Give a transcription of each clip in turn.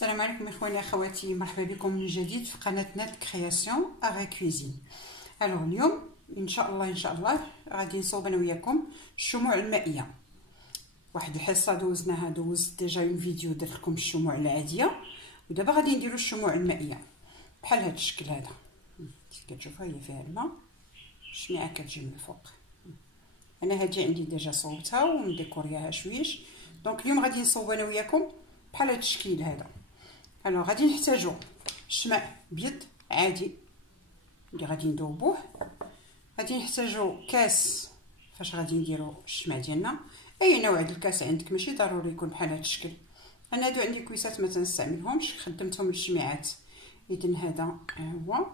السلام عليكم اخواني اخواتي، مرحبا بكم من جديد في قناتنا كرياسيون اغا كويزين. اليوم ان شاء الله غادي نصوب انا وياكم الشموع المائيه. واحد الحصه دوزت ديجا اون فيديو درت لكم الشموع العاديه، ودابا غادي نديروا الشموع المائيه بحال هذا الشكل هذا. كتشوفوا هي فيها الماء، الشميعه كتجي من الفوق. انا هذه عندي ديجا صوبتها ونديكورياها شويش. دونك اليوم غادي نصوب انا وياكم بحال هذا الشكل هذا. غادي نحتاجو الشمع بيض عادي اللي غادي ندوبوه. غادي نحتاجو كاس فاش غادي نديرو الشمع ديالنا، اي نوع ديال الكاس عندك، ماشي ضروري يكون بحال هذا الشكل. انا هادو عندي كويسات ما تنستعملهمش، خدمتهم للشميعات. اذا هذا هو.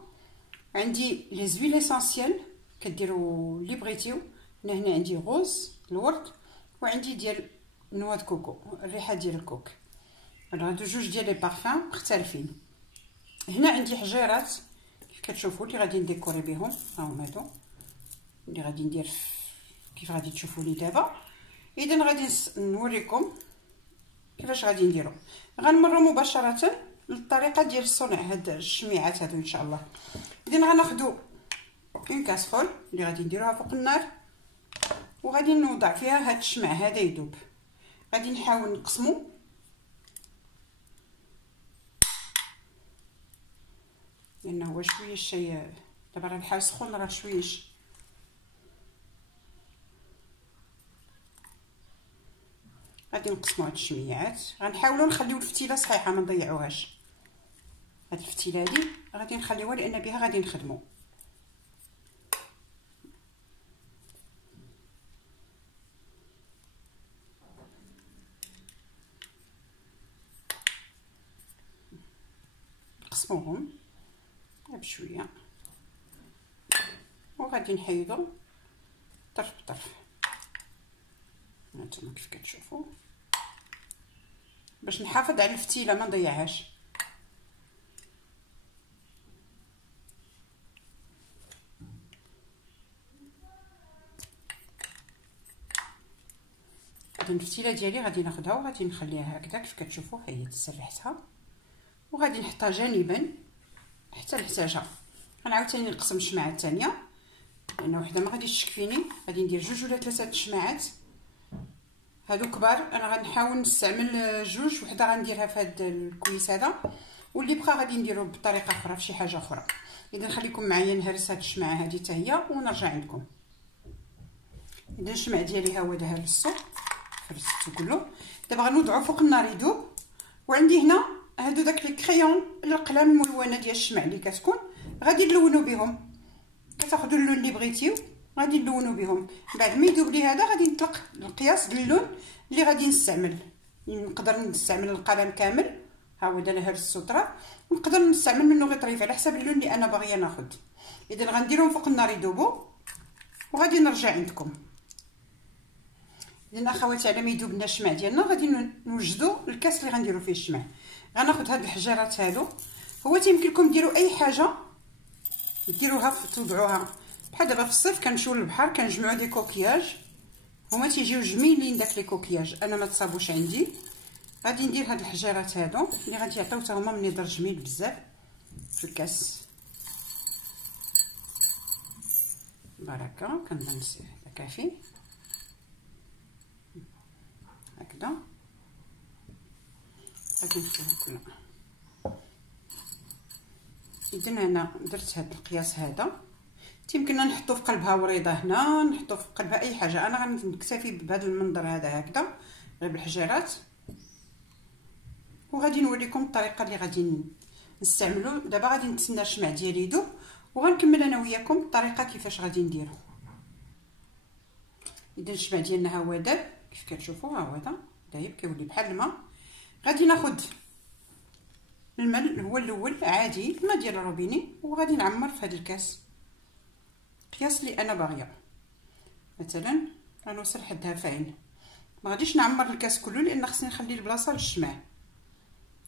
عندي لي زويل اسونسيال كديروا اللي بغيتيو. هنا عندي غوز الورد، وعندي ديال نوا د كوكو الريحه ديال الكوك. هادو جوج ديال لي بارفان مختلفين. هنا عندي حجيرات كيف كتشوفوا اللي غادي نديكوري بهم. ها هما هادو اللي غادي ندير كيف غادي تشوفوا لي دابا. اذا غادي نوريكم كيفاش غادي نديرو. غنمروا مباشره للطريقه ديال الصنع هاد الشميعات هادو ان شاء الله. اذا غناخذوا اون كاسرول اللي غادي نديروها فوق النار، وغادي نوضع فيها هاد الشمع هذا يذوب. غادي نحاول نقسمو لانه هو شويش شي. دابا راه الحال سخون، راه شويش. غادي نقسمو هاد الشميعات. غنحاولوا نخليو الفتيله صحيحه ما نضيعوهاش. هاد الفتيله هادي غادي نخليوها لان بها غادي نخدمو. نقسموهم بشويه وغادي نحيدو طرف بطرف. هانتوما كيف كتشوفوا باش نحافظ على الفتيله ما نضيعهاش. الفتيله ديالي غادي ناخذها وغادي نخليها هكذا كيف كتشوفوا. هي تسرحتها وغادي نحطها جانبا حتى نحتاجها. غنعاود ثاني نقسم الشمعه الثانيه لان وحده ما غاديش تكفيني. غادي ندير جوج ولا ثلاثه الشمعات هادو كبار. انا غنحاول نستعمل جوج، وحده غنديرها في هذا الكويس هذا، واللي بقى غادي نديرو بطريقه اخرى في شي حاجه اخرى. اذا خليكم معايا نهرس هاد الشمعه هذه حتى هي ونرجع عندكم. اذا الشمع ديالي ها هو داها للسوق فرستو كله. دابا غنوضعو فوق النار يذوب. وعندي هنا هادو داك لي كريون الاقلام الملونه ديال الشمع اللي كتكون غادي نلونو بهم. كتاخذوا اللون اللي بغيتيو غادي نلونو بهم. بعد ما يذوب لي هذا غادي نطلق القياس ديال اللون اللي غادي نستعمل. نقدر نستعمل القلم كامل، ها هو انا هرس السطره، ونقدر نستعمل منه غير طريف على حسب اللون اللي انا باغيه ناخذ. اذا غنديرهم فوق النار يذوبوا وغادي نرجع عندكم. اذا اخواتي على ما يذوب لنا الشمع ديالنا غادي نوجدوا الكاس اللي غنديروا فيه الشمع. غناخذ هاد الحجرات هادو. هو تيمكن لكم ديروا اي حاجه ديروها توضعوها. بحال دابا في الصيف كنمشيو للبحر كنجمعوا دي كوكياج، هما تيجيو جميلين داك لي كوكياج. انا ما تصابوش عندي. غادي ندير هاد الحجرات هادو اللي غادي يعطيو حتى هما منظر جميل بزاف في الكاس. بركه كنظن هذا كافي هكذا. غادي نخليها كلها. اذا انا درت هذا القياس هذا. يمكننا نحطو في قلبها وريضه، هنا نحطو في قلبها اي حاجه. انا غنكتفي بهذا المنظر هذا هكذا غير بالحجرات. وغادي نوريكم الطريقه اللي غادي نستعملو. دابا غادي نتسنى الشمع ديالي يذوب وغنكمل انا وياكم الطريقه كيفاش غادي نديرو. اذا الشمع ديالنا ها هو داب كيف كتشوفوا. ها هو هذا دايب كيولي بحال الماء. غادي ناخذ الماء هو الاول عادي، الماء ديال الروبيني، وغادي نعمر في هذا الكاس القياس اللي انا باغيه. مثلا غنوصل حدها فاين. ما غاديش نعمر الكاس كله لان خصني نخلي البلاصه للشمع.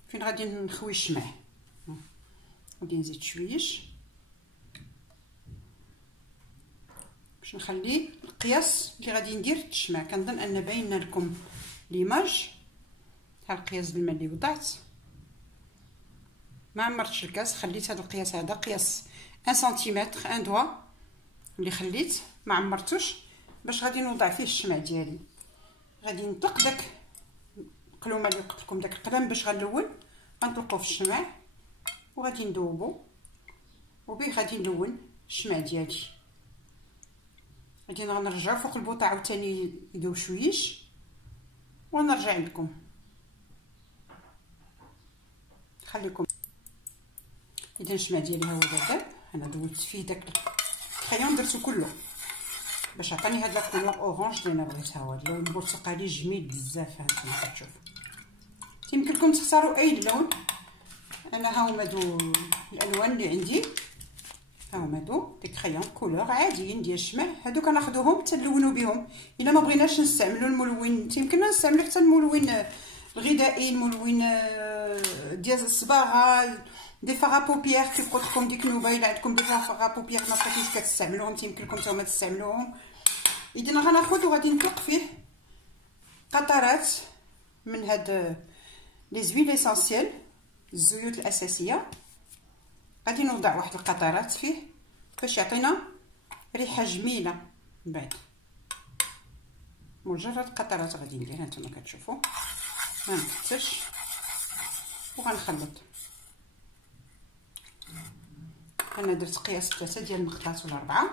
فين غادي نخوي الشمع غادي نزيد شويش باش نخلي القياس اللي غادي ندير الشمع. كنظن ان باينه لكم ليماج. ها القياس بالماء اللي وضعت. ما عمرتش الكاس، خليت هذا القياس، هذا قياس 1 سنتيمتر 1 دوا اللي خليت ما عمرتوش باش غادي نوضع فيه الشمع ديالي. غادي نطلق داك القلومه اللي قلت لكم، داك القلم باش غنلون، غنطلقو في الشمع وغادي ندوبو وبيه غادي نلون الشمع ديالي. غادي نرجع فوق البوطه عاوتاني يدوب شويش ونرجع لكم. خليكم. اذا الشمع ديالي ها هو دابا، انا دوبت فيه داك الخيون درتو كله باش عطاني هاد الكولور اورانج اللي انا بغيتها. هو اللون البرتقالي جميل بزاف. هانتوما كتشوفوا يمكن لكم تختاروا اي لون. انا ها هما دو الالوان اللي عندي، ها هما دو ديك خيون كولور عاديين ديال الشمع. هادو كناخذوهم تنلونوا بهم. الا ما بغيناش نستعملوا الملون يمكن نستعملوا حتى الملون الغذائي، الملون ديال الصباغه، دي فاغا بوبيير كيف قلت لكم ديك النوبه. الا عندكم دي فاغا بوبيير ما بقيتوش كتستعملوهم يمكن لكم نتوما تستعملوهم. اذا غناخذ وغادي نطلق فيه قطرات من هاد لي زويل اسونسيال، الزيوت الاساسيه. غادي نوضع واحد القطرات فيه باش يعطينا ريحه جميله. من بعد مجرد قطرات غادي ندير، هانتوما كتشوفوا ما نكثرش وغنخلط. انا درت قياس 3 ديال المخلاط ولا 4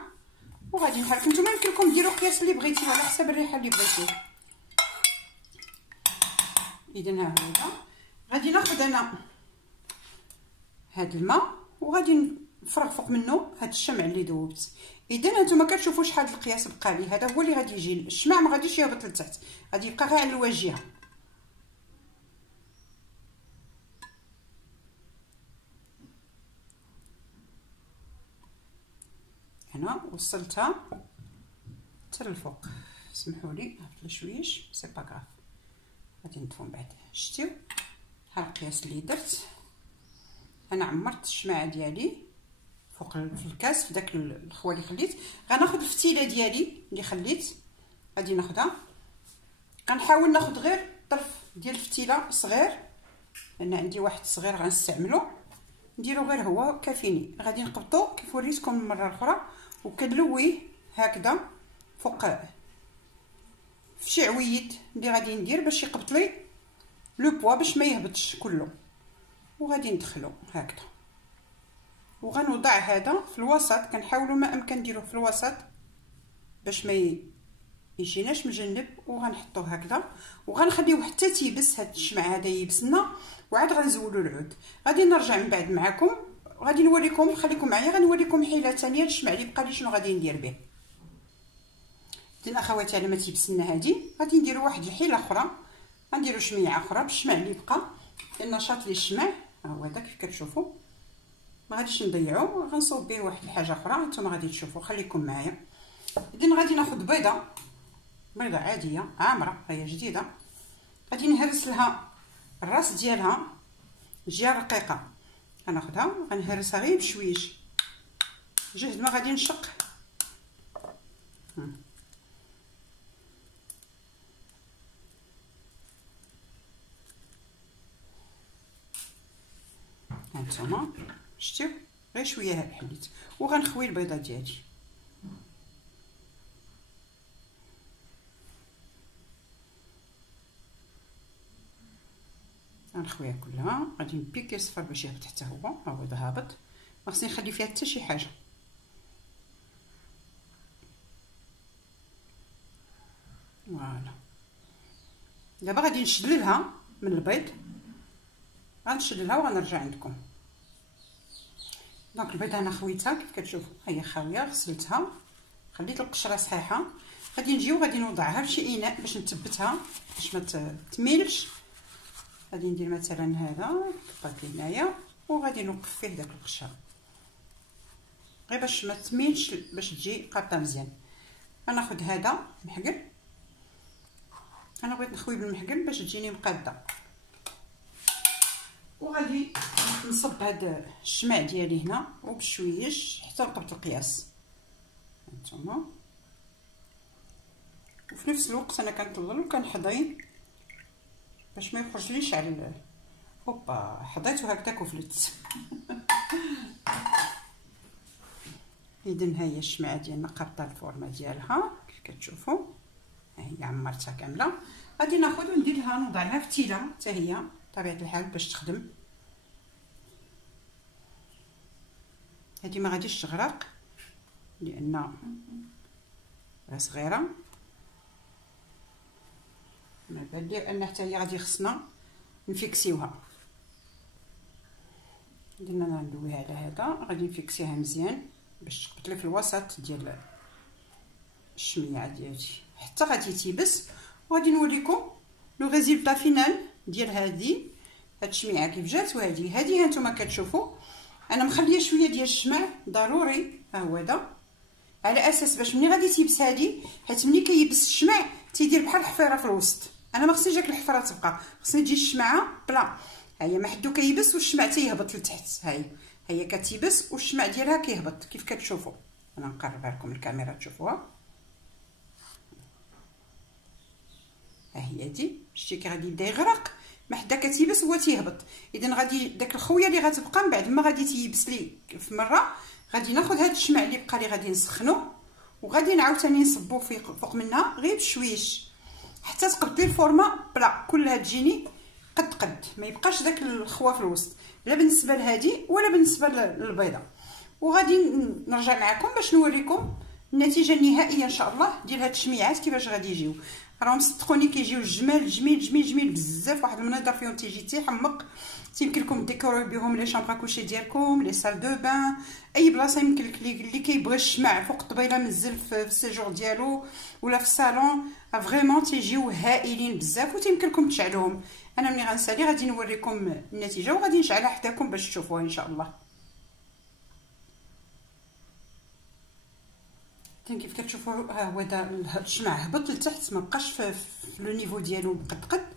وغادي نحرك. نتوما يمكن لكم ديروا القياس اللي بغيتيو على حسب الريحه اللي بغيتيو. اذا ها هو غادي ناخذ انا هاد الماء وغادي نفرغ فوق منه هاد الشمع اللي ذوبت. اذا نتوما كتشوفوا شحال القياس بقى لي، هذا هو اللي غادي يجي. الشمع ما غاديش يهبط لتحت، غادي يبقى غير على الواجهه. هنا وصلتها حتى للفوق. سمحوا لي هبط شويش سي با غاف، غادي نطفو من بعد. شتيو ها القياس اللي درت. انا عمرت الشمعه ديالي فوق في الكاس في داك الخوا اللي خليت. غناخذ الفتيله ديالي اللي خليت، غادي ناخذها. غنحاول ناخذ غير طرف ديال الفتيله صغير، لان عندي واحد صغير غنستعملو، نديرو غير هو كافيني. غادي نقبطو كيف وريتكم المره الاخرى وكنلويه هكذا فوق في شي عويد اللي غادي ندير باش يقبط لي لو بوا باش ما يهبطش كله. وغادي ندخلو هكذا وغنوضع هذا في الوسط. كنحاولوا ما امكن نديروه في الوسط باش ما يجيناش مجنب. وغنحطوه هكذا وغنخليوه حتى تيبس. هاد الشمع هذا يبسنا وعاد غنزولوا العود. غادي نرجع من بعد معكم، غادي نوريكم. خليكم معايا غنوريكم حيله ثانيه للشمع اللي بقى لي شنو غادي ندير به. اذن اخواتي على ما تيبسنا هادي غادي نديروا واحد الحيله اخرى، غنديروا شميعه اخرى بالشمع اللي بقى. النشاط ديال الشمع ها هو هذا كيف كتشوفوا، ما غاديش نضيعو. غنصوب به واحد الحاجه اخرى نتوما غادي تشوفوا. خليكم معايا. اذن غادي ناخذ بيضه عاديه عامره هي جديده. غادي نهرس لها الراس ديالها جهه رقيقه. غناخذها غنهرسها غير بشويش جهد ما غادي نشق. هانتوما شتيو غير شويه هاد حليت. وغنخوي البيضه ديالي. غنخويها كلها. غادي نبيكي الصفر باش يهبط حتى هو. ها هو هابط، ما خصني نخلي فيها حتى شي حاجه. فوالا دابا غادي نشدللها من البيض. غنشدلها وغنرجع عندكم. دونك البيضه انا خويتها كيف كتشوفوا، هي خاويه. غسلتها خليت القشره صحيحه. غادي نجيو غادي نوضعها في شي اناء باش نثبتها باش ما تميلش. غادي ندير مثلا هذا الباكي هنايا وغادي نوقف فيه داك القشره غير باش ما تميلش، باش تجي قاطه مزيان. غناخذ هذا محقل. انا بغيت نخوي بالمحقل باش تجيني مقاده. وغادي نصب هذا الشمع ديالي هنا وبشويش حتى نقبط القياس. هانتوما وفي نفس الوقت انا كنطلل وكنحضي باش ما يخرجليش على هوبا حطيته هكذاك وفلت. اذا ها هي الشمعه ديالنا قابطه الفورمه ديالها كيف كتشوفوا، ها هي عمرتها كامله. غادي ناخذ وندير لها نوضع لها فتيله حتى هي بطبيعه الحال باش تخدم. هذه ما غاديش تغرق لان صغيره، ما بان لي ان حتى هي غادي خصنا نفيكسيوها. درنا ندويها على هذا، غادي نفيكسيها مزيان باش تقبط لي في الوسط ديال الشميعه ديالي حتى غادي تيبس. وغادي نوريكم لو ريزولطا فينال ديال هاد الشميعه كيف جات. وهذه ها نتوما كتشوفوا انا مخليه شويه ديال الشمع ضروري، ها هو هذا، على اساس باش ملي غادي تيبس هادي، حيت ملي كيبس الشمع تيدير بحال الحفيره في الوسط. انا ما خصنيش داك الحفره تبقى، خصني تجي الشمعه بلا. ها هي ما حدو كيبس والشمع تيهبط لتحت. ها هي كتيبس والشمع ديالها كيهبط كيف كتشوفوا. انا نقربها لكم الكاميرا تشوفوها. ها هي دي شتي كي غادي يبدا يغرق، ما حدا كتيبس هو تيهبط. اذا غادي داك الخويه اللي غتبقى من بعد ما غادي تيبس لي في مره، غادي ناخذ هذا الشمع اللي بقى لي غادي نسخنو، وغادي نعاوتاني نصبو فوق منها غير بشويش حتى تقبط لي الفورمه بلا كلها تجيني قد ما يبقاش داك الخوا في الوسط، لا بالنسبه لهادي ولا بالنسبه للبيضه. وغادي نرجع معكم باش نوريكم النتيجه النهائيه ان شاء الله ديال هاد الشميعات كيفاش غادي يجيو. راهم صدقوني كيجيو جميل بزاف، واحد المنظر فيهم تيجي تيحمق. يمكن لكم ديكوري بهم لي شامبر كوشي ديالكم، لي سال دو بان، اي بلاصه يمكن لك اللي كيبغي الشمع فوق الطبيله منزل في السيجور ديالو ولا في الصالون. فريمون تيجيو هائلين بزاف وتيمكن لكم تشعلوهم. انا ملي غنسالي غادي نوريكم النتيجه وغادي نشعلها حداكم باش تشوفوها ان شاء الله. كيف كتشوفوا ها هو هذا الشمع هبط لتحت، ما بقاش في لو نيفو ديالو قد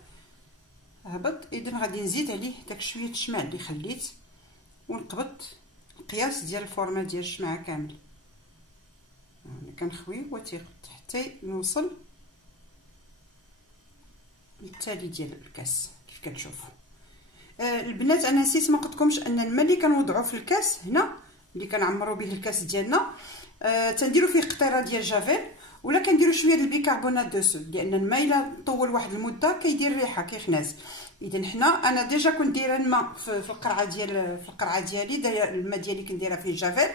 هبط. اذا غادي نزيد عليه داك شويه الشمع اللي خليت ونقبط القياس ديال الفورمه ديال الشمعه كامل. انا كنخوي وتيقبط حتى نوصل للتالي ديال الكاس كيف كتشوفوا. البنات انا نسيت ما قلتلكمش ان الماء اللي كنوضعوا في الكاس هنا اللي كنعمروا به الكاس ديالنا تنديروا فيه قطيره ديال جافيل ولا كنديروا شويه ديال البيكربونات دو سود، لان الماء الا طول واحد المده كيدير ريحه كيخناز. اذا حنا انا ديجا كنت دايره الماء في القرعه ديالي دايره الماء ديالي كنديرها فيه جافيل.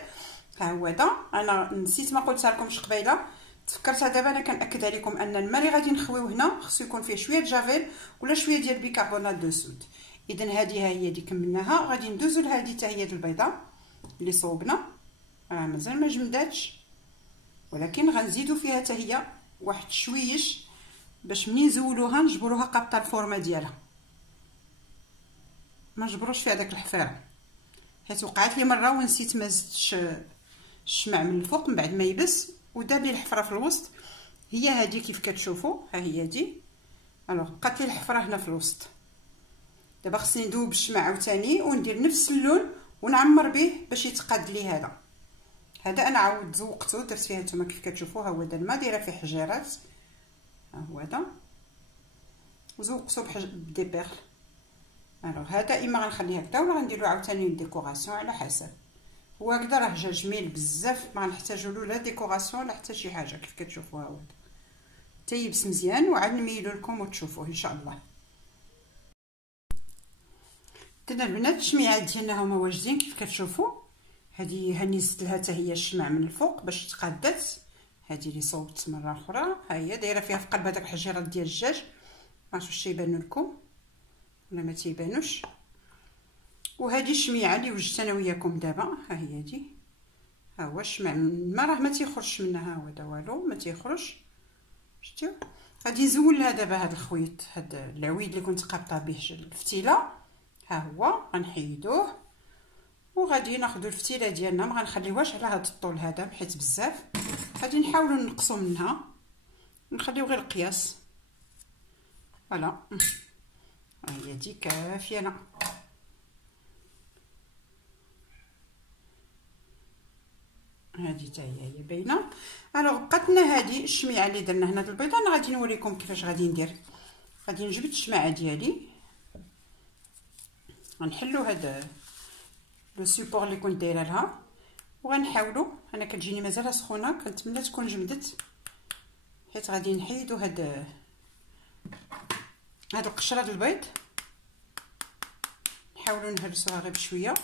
ها هو هذا، انا نسيت ما قلتها لكمش قبيله، تفكرتها دابا. انا كنأكد عليكم ان الماء اللي غادي نخويو هنا خصو يكون فيه شويه جافيل ولا شويه ديال البيكربونات دو سود. اذا هذه هي اللي كملناها. غادي ندوزو لهذه حتى هي البيضه اللي صوبنا، مازال ما جمداتش، ولكن غنزيدو فيها حتى هي واحد شويش باش منين نزولوها نجبروها قابطه الفورمه ديالها، ما نجبروش فيها داك الحفيره. حيت وقعت لي مره ونسيت ما زدتش الشمع من الفوق من بعد ما يبس ودار لي الحفره في الوسط. هي هذه كيف كتشوفوا، ها هي دي. الوغ بقات لي الحفره هنا في الوسط. دابا خصني ندوب الشمع عاوتاني وندير نفس اللون ونعمر به باش يتقاد لي. هذا انا عاود زوقته درت فيها نتوما كيف كتشوفوا. ها هو هذا الماء دايره فيه حجيرات، ها هو هذا زوقته بدي بيرل. الوغ هذا اما غنخليه هكذا ولا غندير له عاوتاني ديكوراسيون على حسب. هو هكذا راه جا جميل بزاف، ما غنحتاجو له لا ديكوراسيون ولا حتى شي حاجه. كيف كتشوفوا ها هو هذا تيبس مزيان وعاد نميلو لكم وتشوفوه ان شاء الله. درنا البنات الشميعات ديالنا هما واجدين كيف كتشوفوا. هذه هاني زدت لها حتى هي الشمع من الفوق باش تقادات. هذه اللي صوبت مره اخرى، ها هي دايره فيها في قلب هذاك الحجيرات ديال الدجاج. ما عرفتش تيبانوا لكم ولا ما تيبانوش. وهذه الشميعه اللي وجدت انا وياكم دابا، ها هي دي. ها هو الشمع ما راه ما تيخرجش منها، ها هو والو ما تيخرج. شفتوا؟ غادي نزول لها دابا هذا الخويط، هذا العويد اللي كنت قابطه به الفتيله. ها هو غنحيدوه وغادي ناخذ الفتيله ديالنا، ما غنخليوهاش على هذا الطول هذا حيت بزاف. غادي نحاولوا نقصوا منها، نخليو غير القياس. فوالا هي دي كافيه. هذه حتى هي باينه. الوغ بقات لنا هذه الشميعه اللي درنا هنا د البيضه. انا غادي نوريكم كيفاش غادي ندير. غادي نجبد الشمعه ديالي، غنحلو هاد لو سيبور اللي كنت دايره لها، وغنحاولوا، انا كتجيني مازالها سخونه، كنتمنى تكون جمدت، حيت غادي نحيدو هاد القشره د البيض، نحاولوا نهرسوها غير بشويه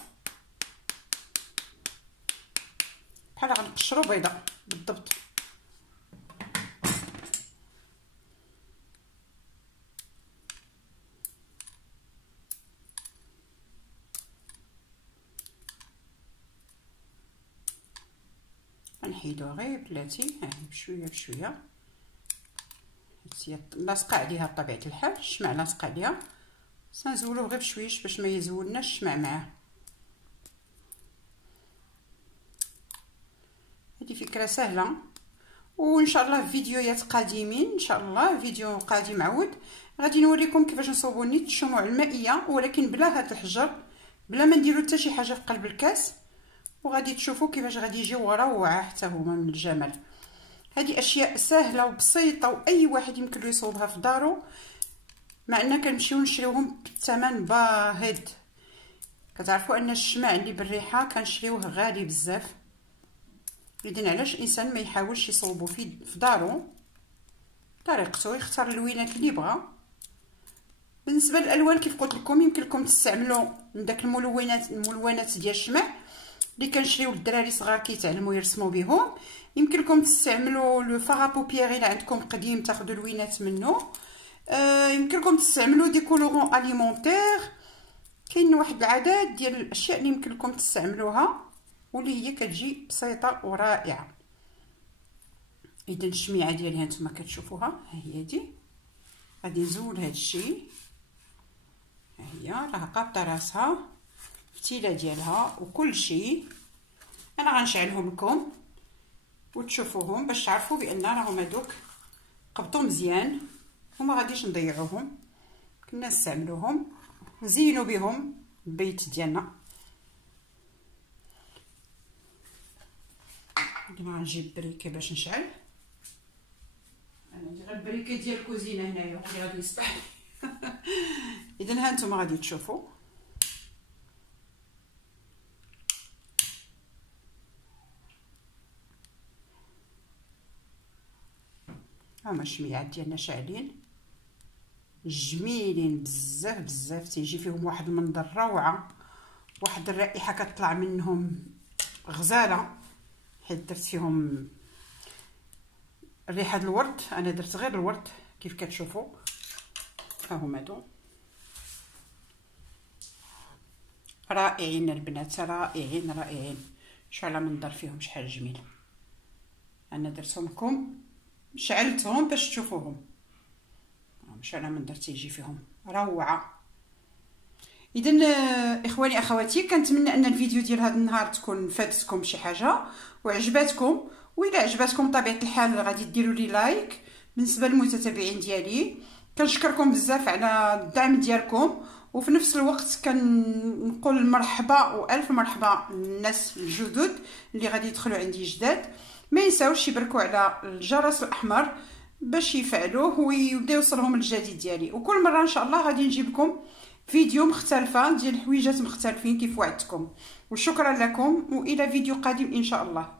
بحال غنقشروا بيضه بالضبط. غنحيدوها غير بلاتي، ها بشويه بشويه، هي لاصقه عليها بطبيعه الحال، الشمع لاصق عليها، سنزولوه غير بشويش باش ما يزولناش الشمع معاه. هذه فكره سهله، وان شاء الله في فيديوهات قادمين، ان شاء الله فيديو قادم عود غادي نوريكم كيفاش نصوبوا نيت الشموع المائيه، ولكن بلا هاد الحجر، بلا ما نديروا حتى شي حاجه في قلب الكاس، وغادي تشوفوا كيفاش غادي يجيو روعه حتى هما من الجمال. هذه اشياء سهله وبسيطه، واي واحد يمكن له يصوبها في دارو، مع اننا كنمشيو نشريوهم بالثمن باهظ. كتعرفوا ان الشمع اللي بالريحه كنشريوه غالي بزاف، اذن علاش الانسان ما يحاولش يصوبو في دارو طريقته، يختار اللوينات اللي بغا. بالنسبه للالوان كيف قلت لكم، يمكن لكم تستعملوا من داك الملونات ديال الشمع اللي كنشريو للدراري صغار كيتعلموا يرسموا بهم، يمكن لكم تستعملوا لو فاغا بوبيير الا عندكم قديم تاخذوا لوينات منه، يمكن لكم تستعملوا دي كولورون اليمونتير، كاين واحد العدد ديال الاشياء اللي يمكن لكم تستعملوها واللي هي كتجي بسيطه ورائعه. اذا الشميعه ديالها نتوما كتشوفوها، ها هي هادي، غادي نزول هاد الشيء، ها هي راه قابطه راسها فتيله ديالها وكل شيء. انا غنشعلهم لكم وتشوفوهم باش تعرفوا بان راهم هذوك قبطوا مزيان وما غاديش نضيعوهم، كنا نستعملوهم نزينوا بهم البيت ديالنا. انا غنجيب بريكه باش نشعل، انا ندير البريكه ديال الكوزينه هنايا اللي غادي يصبح. اذا ها نتوما غادي تشوفوا هما الشميعات ديالنا شاعلين جميلين بزاف بزاف، تيجي فيهم واحد المنظر روعه، واحد الرائحه كتطلع منهم غزاله، حيت درت فيهم ريحه الورد. انا درت غير الورد كيف كتشوفوا، ها هما هادو رائعين البنات، رائعين رائعين. شحال منظر فيهم، شحال جميل. انا درتهم لكم، شعلتهم باش تشوفوهم، شحال منظر تيجي فيهم روعه. اذا اخواني اخواتي، كنتمنى ان الفيديو ديال هذا النهار تكون فادتكم شي حاجه وعجباتكم، واذا عجباتكم بطبيعه الحال غادي ديروا لي لايك. بالنسبه للمتتبعين ديالي كنشكركم بزاف على الدعم ديالكم، وفي نفس الوقت كنقول مرحبا والف مرحبا للناس الجدد اللي غادي يدخلوا عندي جداد. ما ينساوش يبركوا على الجرس الاحمر باش يفعلوه ويبدا يوصلهم الجديد ديالي، وكل مره ان شاء الله غادي نجيب لكم فيديو مختلفه ديال حويجات مختلفين كيف وعدتكم. وشكرا لكم، والى فيديو قادم ان شاء الله.